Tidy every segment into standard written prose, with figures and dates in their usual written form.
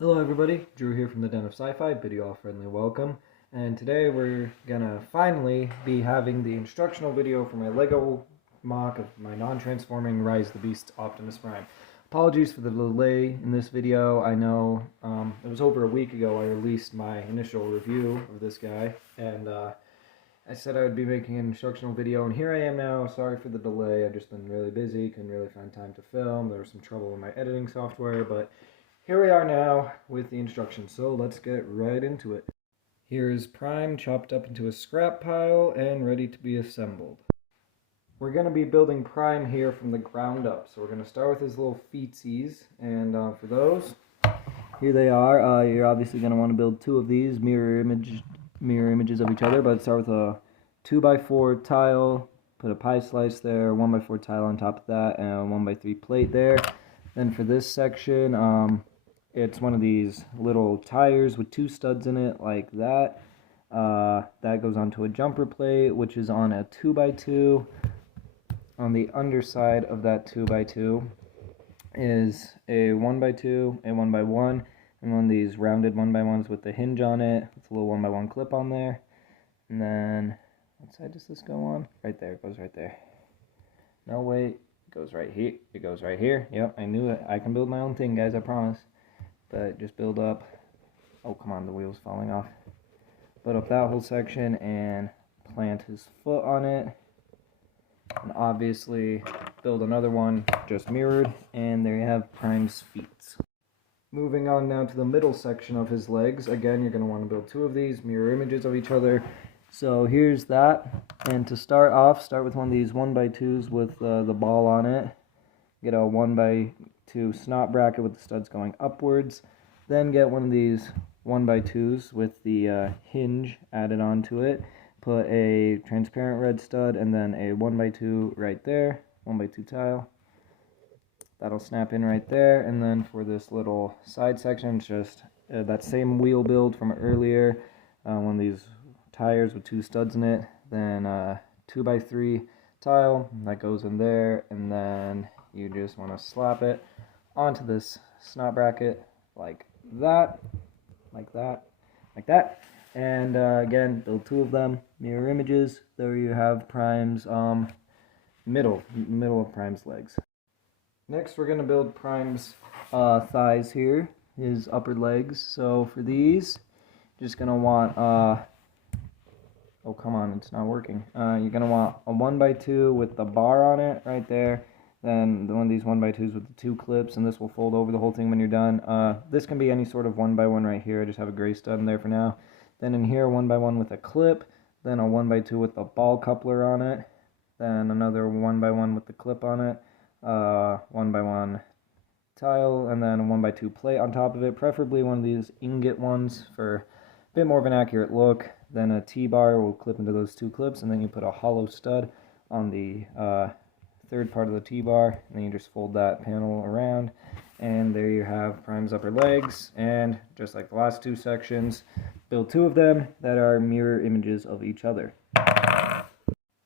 Hello everybody, Drew here from the Den of Sci-Fi, bid you all friendly welcome. And today we're gonna finally be having the instructional video for my Lego mock of my non-transforming Rise of the Beast Optimus Prime. Apologies for the delay in this video. I know it was over a week ago I released my initial review of this guy, and I said I would be making an instructional video, and here I am now. Sorry for the delay. I've just been really busy, couldn't really find time to film. There was some trouble in my editing software, but here we are now with the instructions, so let's get right into it. Here's Prime chopped up into a scrap pile and ready to be assembled. We're going to be building Prime here from the ground up, so we're going to start with his little feetsies, and for those, here they are. You're obviously going to want to build two of these mirror images of each other, but start with a 2x4 tile, put a pie slice there, 1x4 tile on top of that, and a 1x3 plate there. Then for this section, it's one of these little tires with two studs in it, like that. That goes onto a jumper plate, which is on a 2x2. On the underside of that 2x2 is a 1x2, a 1x1, and one of these rounded 1x1s with the hinge on it, with a little 1x1 clip on there. And then, what side does this go on? Right there, it goes right there. No, wait, it goes right here. It goes right here. Yep, I knew it. I can build my own thing, guys, I promise. But just build up, oh come on, the wheel's falling off. Build up that whole section and plant his foot on it. And obviously build another one just mirrored, and there you have Prime's feet. Moving on now to the middle section of his legs. Again, you're going to want to build two of these mirror images of each other. So here's that, and to start off, start with one of these 1x2s with the ball on it. Get a 1x2 snot bracket with the studs going upwards. Then get one of these 1x2s with the hinge added onto it. Put a transparent red stud and then a 1x2 right there, 1x2 tile. That'll snap in right there. And then for this little side section, it's just that same wheel build from earlier. One of these tires with two studs in it. Then 2x3 tile that goes in there, and then you just want to slap it onto this snot bracket like that, like that, like that. And again, build two of them, mirror images. There you have Prime's middle of Prime's legs. Next, we're going to build Prime's thighs here, his upper legs. So for these, you're just going to want, oh come on, it's not working. You're going to want a 1x2 with the bar on it right there. Then one of these 1x2s with the two clips, and this will fold over the whole thing when you're done. This can be any sort of 1x1 right here. I just have a gray stud in there for now. Then in here, 1x1 with a clip. Then a 1x2 with the ball coupler on it. Then another 1x1 with the clip on it. 1x1 tile, and then a 1x2 plate on top of it. Preferably one of these ingot ones for a bit more of an accurate look. Then a T-bar will clip into those two clips, and then you put a hollow stud on the third part of the T-bar, and then you just fold that panel around, and there you have Prime's upper legs. And just like the last two sections, build two of them that are mirror images of each other.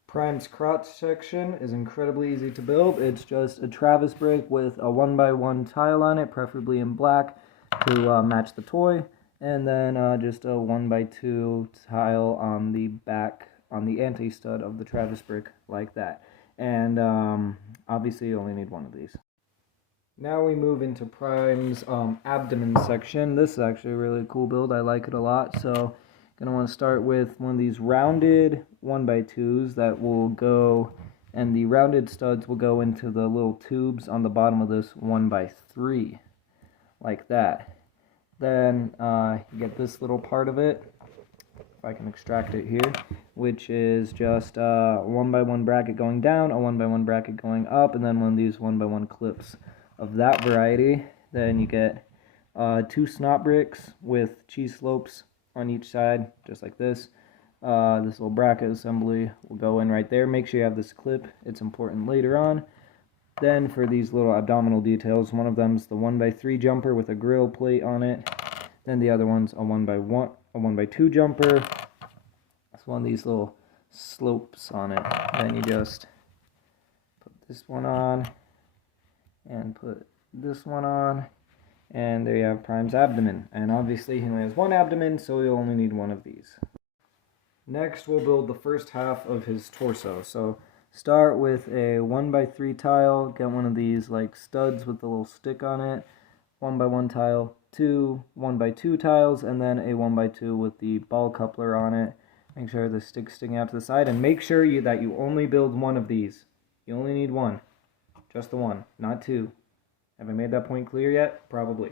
Prime's crotch section is incredibly easy to build. It's just a Travis brick with a 1x1 tile on it, preferably in black, to match the toy, and then just a 1x2 tile on the back, on the anti-stud of the Travis brick, like that. And obviously you only need one of these. Now we move into Prime's abdomen section. This is actually a really cool build. I like it a lot. So going to want to start with one of these rounded 1x2s that will go, and the rounded studs will go into the little tubes on the bottom of this 1x3, like that. Then you get this little part of it, if I can extract it here, which is just a 1x1 bracket going down, a 1x1 bracket going up, and then one of these 1x1 clips of that variety. Then you get two snot bricks with cheese slopes on each side, just like this. This little bracket assembly will go in right there. Make sure you have this clip, it's important later on. Then for these little abdominal details, one of them is the 1x3 jumper with a grill plate on it. Then the other one's a 1x2 jumper. It's one of these little slopes on it. Then you just put this one on and put this one on, And there you have Prime's abdomen. And obviously he only has one abdomen, so you'll only need one of these. Next, we'll build the first half of his torso. So start with a 1x3 tile. Get one of these like studs with the little stick on it. 1x1 tile, two 1x2 tiles, and then a 1x2 with the ball coupler on it. Make sure the stick's sticking out to the side, and make sure that you only build one of these. You only need one. Just the one, not two. Have I made that point clear yet? Probably.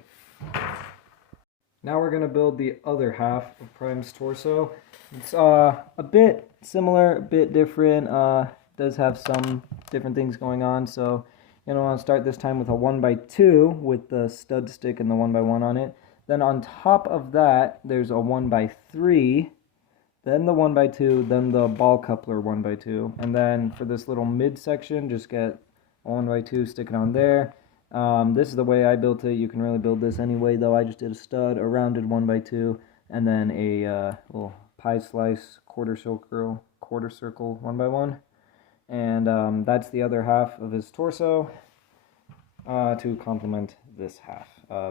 Now we're going to build the other half of Prime's torso. It's a bit similar, a bit different. Does have some different things going on, so you're going to want to start this time with a 1x2 with the stud stick and the 1x1 on it. Then on top of that, there's a 1x3, then the 1x2, then the ball coupler 1x2. And then for this little midsection, just get a 1x2, stick it on there. This is the way I built it. You can really build this anyway, though. I just did a stud, a rounded 1x2, and then a little pie slice quarter circle 1x1. And that's the other half of his torso to complement this half.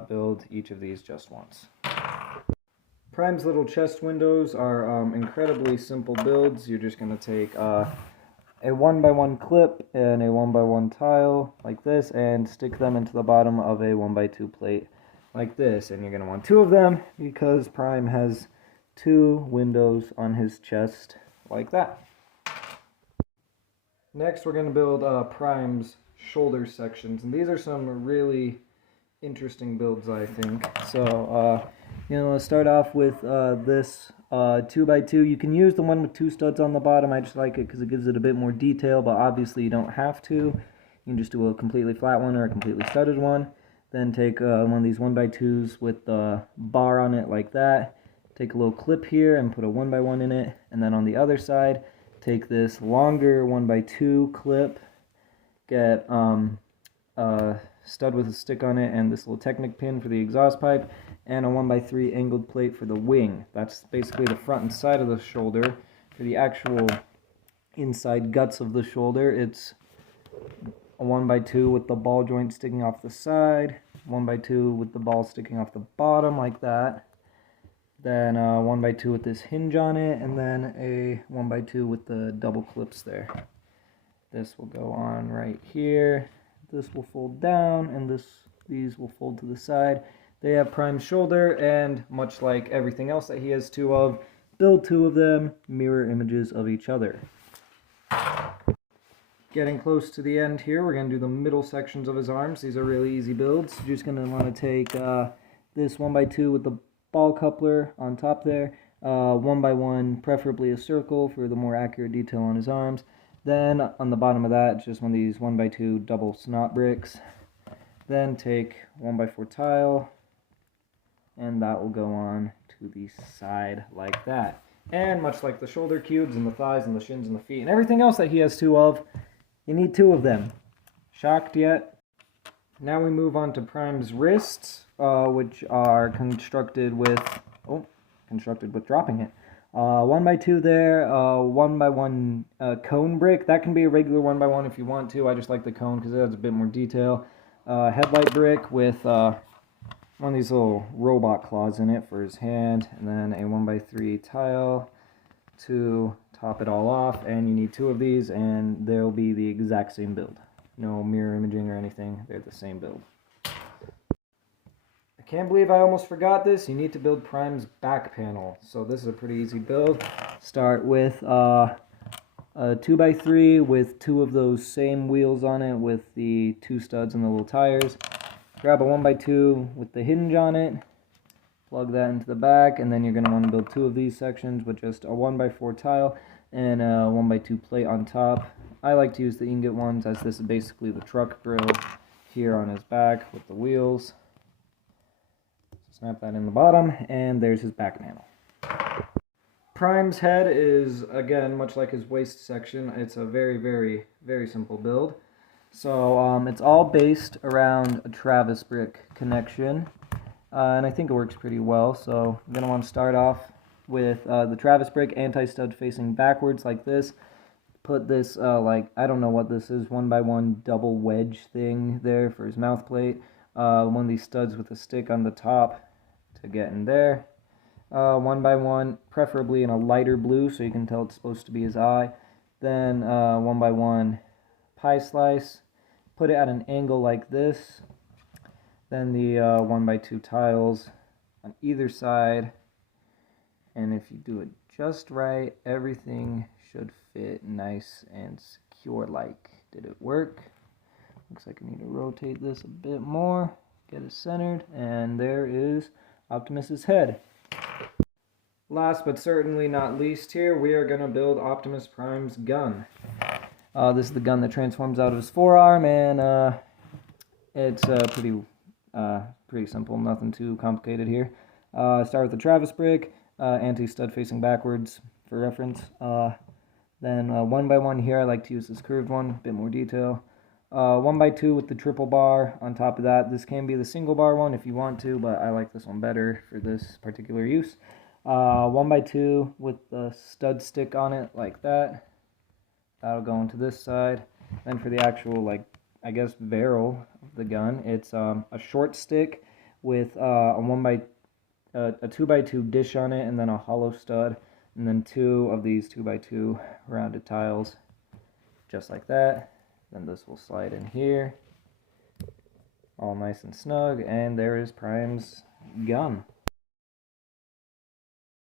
Build each of these just once. Prime's little chest windows are incredibly simple builds. You're just going to take a 1x1 clip and a 1x1 tile like this and stick them into the bottom of a 1x2 plate like this. And you're going to want two of them because Prime has two windows on his chest like that. Next, we're going to build Prime's shoulder sections, and these are some really interesting builds, I think. So, let's start off with this 2x2. You can use the one with two studs on the bottom. I just like it because it gives it a bit more detail, but obviously you don't have to. You can just do a completely flat one or a completely studded one. Then take one of these 1x2s with the bar on it like that. Take a little clip here and put a 1x1 in it, and then on the other side, take this longer 1x2 clip, get a stud with a stick on it and this little Technic pin for the exhaust pipe, and a 1x3 angled plate for the wing. That's basically the front and side of the shoulder. For the actual inside guts of the shoulder, it's a 1x2 with the ball joint sticking off the side, 1x2 with the ball sticking off the bottom like that. Then 1x2 with this hinge on it, and then a 1x2 with the double clips there. This will go on right here. This will fold down, and these will fold to the side. They have Prime's shoulder, and much like everything else that he has two of, build two of them, mirror images of each other. Getting close to the end here, we're going to do the middle sections of his arms. These are really easy builds. You're just going to want to take this 1x2 with the ball coupler on top there, 1x1, preferably a circle for the more accurate detail on his arms. Then on the bottom of that, just one of these 1x2 double snot bricks. Then take 1x4 tile, and that will go on to the side like that. And much like the shoulder cubes and the thighs and the shins and the feet and everything else that he has two of, you need two of them. Shocked yet? Now we move on to Prime's wrists, which are constructed with dropping it. 1x2 there, 1x1 cone brick. That can be a regular 1x1 if you want to. I just like the cone because it has a bit more detail. Headlight brick with one of these little robot claws in it for his hand, and then a 1x3 tile to top it all off. And you need two of these, and they'll be the exact same build. No mirror imaging or anything. They're the same build. I can't believe I almost forgot this. You need to build Prime's back panel. So this is a pretty easy build. Start with a 2x3 with two of those same wheels on it with the two studs and the little tires. Grab a 1x2 with the hinge on it. Plug that into the back, and then you're going to want to build two of these sections with just a 1x4 tile and a 1x2 plate on top. I like to use the ingot ones, as this is basically the truck grill here on his back with the wheels. Snap that in the bottom, and there's his back panel. Prime's head is, again, much like his waist section. It's a very, very, very simple build. So it's all based around a Travis brick connection, and I think it works pretty well. So you're going to want to start off with the Travis brick anti-stud facing backwards like this. Put this, I don't know what this is, 1x1 double wedge thing there for his mouth plate. one of these studs with a stick on the top to get in there. One by one, preferably in a lighter blue so you can tell it's supposed to be his eye. Then one by one pie slice, put it at an angle like this. Then the 1x2 tiles on either side, and if you do it just right, everything should fit nice and secure like. Did it work? Looks like I need to rotate this a bit more, get it centered, and there is Optimus's head. Last but certainly not least here, we are going to build Optimus Prime's gun. This is the gun that transforms out of his forearm, and it's pretty simple, nothing too complicated here. Start with the Travis brick, anti-stud facing backwards for reference. Then one by one here, I like to use this curved one, a bit more detail. 1x2 with the triple bar on top of that. This can be the single bar one if you want to, but I like this one better for this particular use. 1x2 with the stud stick on it like that. That'll go into this side. Then for the actual, like, I guess, barrel of the gun, it's a short stick with a 2x2 dish on it, and then a hollow stud, and then two of these 2x2 rounded tiles, just like that. Then this will slide in here, all nice and snug, and there is Prime's gun.